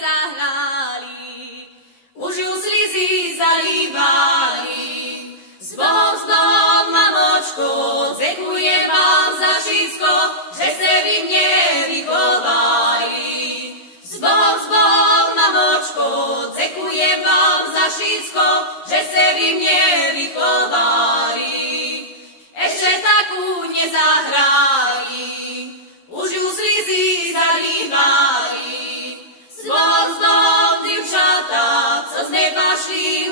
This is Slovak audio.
nezahrali, už ju slzy zalívali. S Bohom, mamočko, ďakujem vám za všetko, že ste vy mne vychovali. S Bohom, mamočko, ďakujem vám za všetko, že ste vy mne vychovali. Ešte takú nezahrali, už ju slzy zalívali. S Bohom, divčatá, co z neba šli